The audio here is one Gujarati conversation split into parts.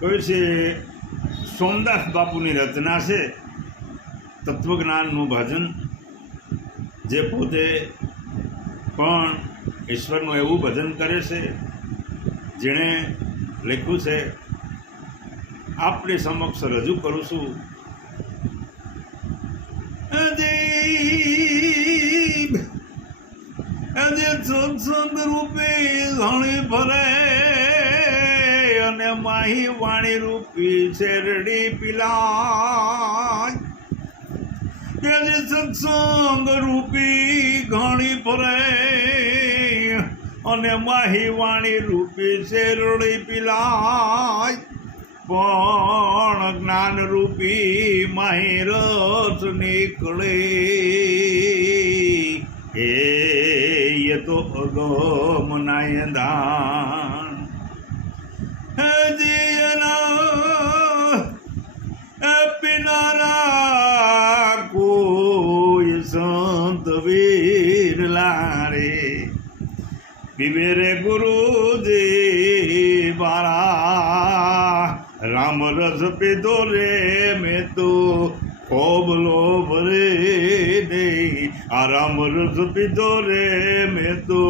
કહ્યું છે સોમદાસ બાપુની રચના છે તત્વજ્ઞાનનું ભજન, જે પોતે પણ ઈશ્વરનું એવું ભજન કરે છે જેણે લખ્યું છે. આપણી સમક્ષ રજૂ કરું છું. સત્સંગ રૂપે ઘણી ભરે અને માહી વાણી રૂપી શેરડી પીલાય. સત્સંગ રૂપી ઘણી ભરે અને માહી વાણી રૂપી શેરડી પીલાય. પણ જ્ઞાન રૂપી માહી રસ નીકળે એ તો અગમ નાય દાન. પીનારા કોઈ સંત વીર લારે પીવે રે ગુરુજી મારા. રામ રસ પીધો રે મેં તો ખૂબ લોભ રે નહીં. આ રામ રસ પીધો રે મેં તો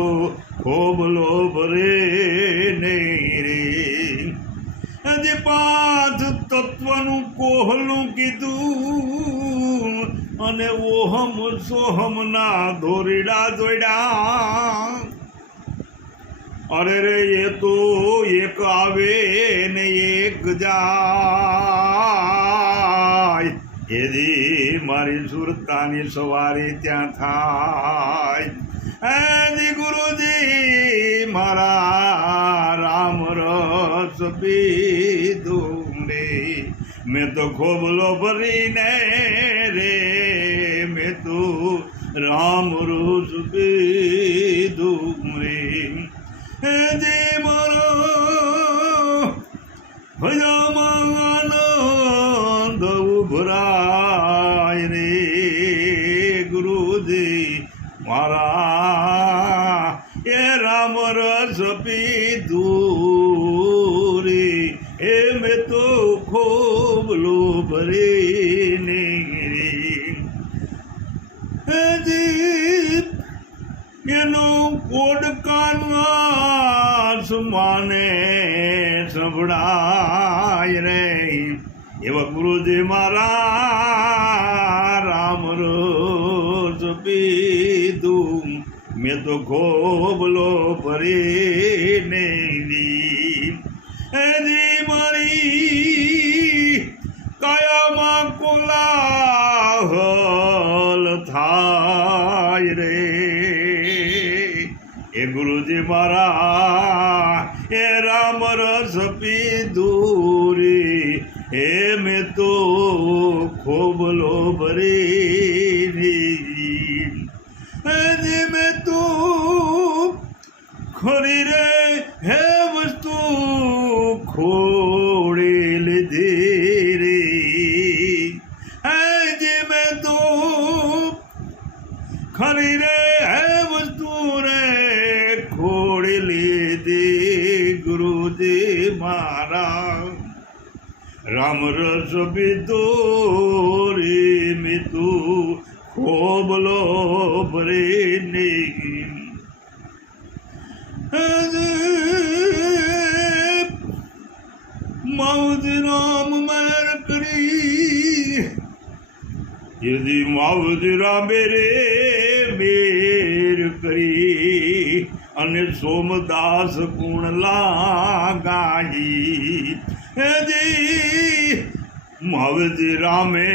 ખૂબ લોભ રે નહીં રે. હજી 5 તત્વનું કોહલું કીધું અને ઓહમ સોહમ ના ધોરીડા જોડ્યા. અરે રે એ તો એક આવે ને એક જાય. એદી મારી સુરતાની સવારી ત્યાં થાય. એદી ગુરુજી મારા રામ રસ પીધું રે મેં તો ખોબલો ભરીને રે મેં તો રામ રસ પીધું રે. જી બોલો ભજામાં આનંદ ઉભરાય રે ગુરુજી મારા. એ રામ રસ પીધું રે એ મેં તો ખૂબ લોભ ભરીને રે. એનો કોડકાનો માને સંભળાય રે એવા ગુરુજી મારા રામ રસ પીધું મેં તો ખોબલો ભરીને દી. એની મારી કાયામાં કોલાહલ થાય રે એ ગુરુજી મારા. એ રામ રસ પીધું રે એ મેં તો ખોબલો ભરી મેં તો ખરી રે હે વસ્તુ ખોડી લીધી રે. જે મેં તો ખરી રે હે વસ્તુ રે ખોડી લીધી ગુરુજી મારા. રામ રસ પીધો રે મેં તો ખોબલો ભરીને. માવજી રામ મેર કરી યદી માવજી રામે રે મેર કરી અને સોમદાસ ગુણ લાગાઈ. હેજી માવજી રામે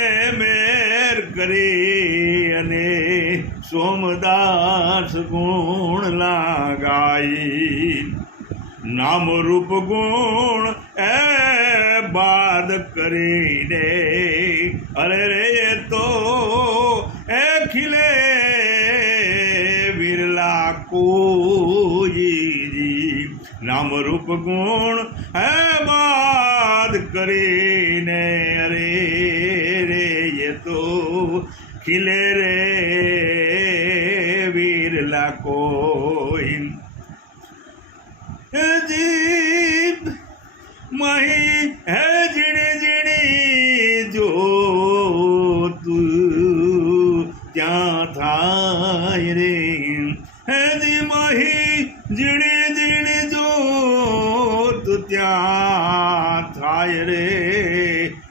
એ મેર કરી અને સોમદાસ ગુણ લાગાઈ. નામ રૂપ ગુણ એ બાદ કરીને અરે રે તો એ ખીલે વિરલા કોઈ. નામ રૂપ ગુણ એ બાદ કરીને અરે રે એ તો ખીલે રે વિરલા કોઈ. મહી હે ઝીણી ઝીણી જોત ત્યાં થાય રે હે જી મહી ઝીણી ઝીણી જોત ત્યાં થાય રે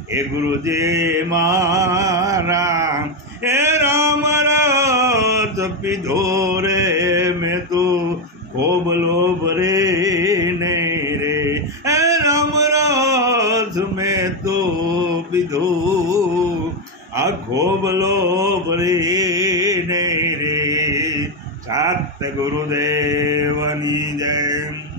એ ગુરુજી મારા એ રામ રસ પીધો રે મેં તો ખૂબ લોભ રે ને રે એ રામ રસ મેં તો પીધો આ ખૂબ લોભ રે ને રે. સત ગુરુદેવની જય.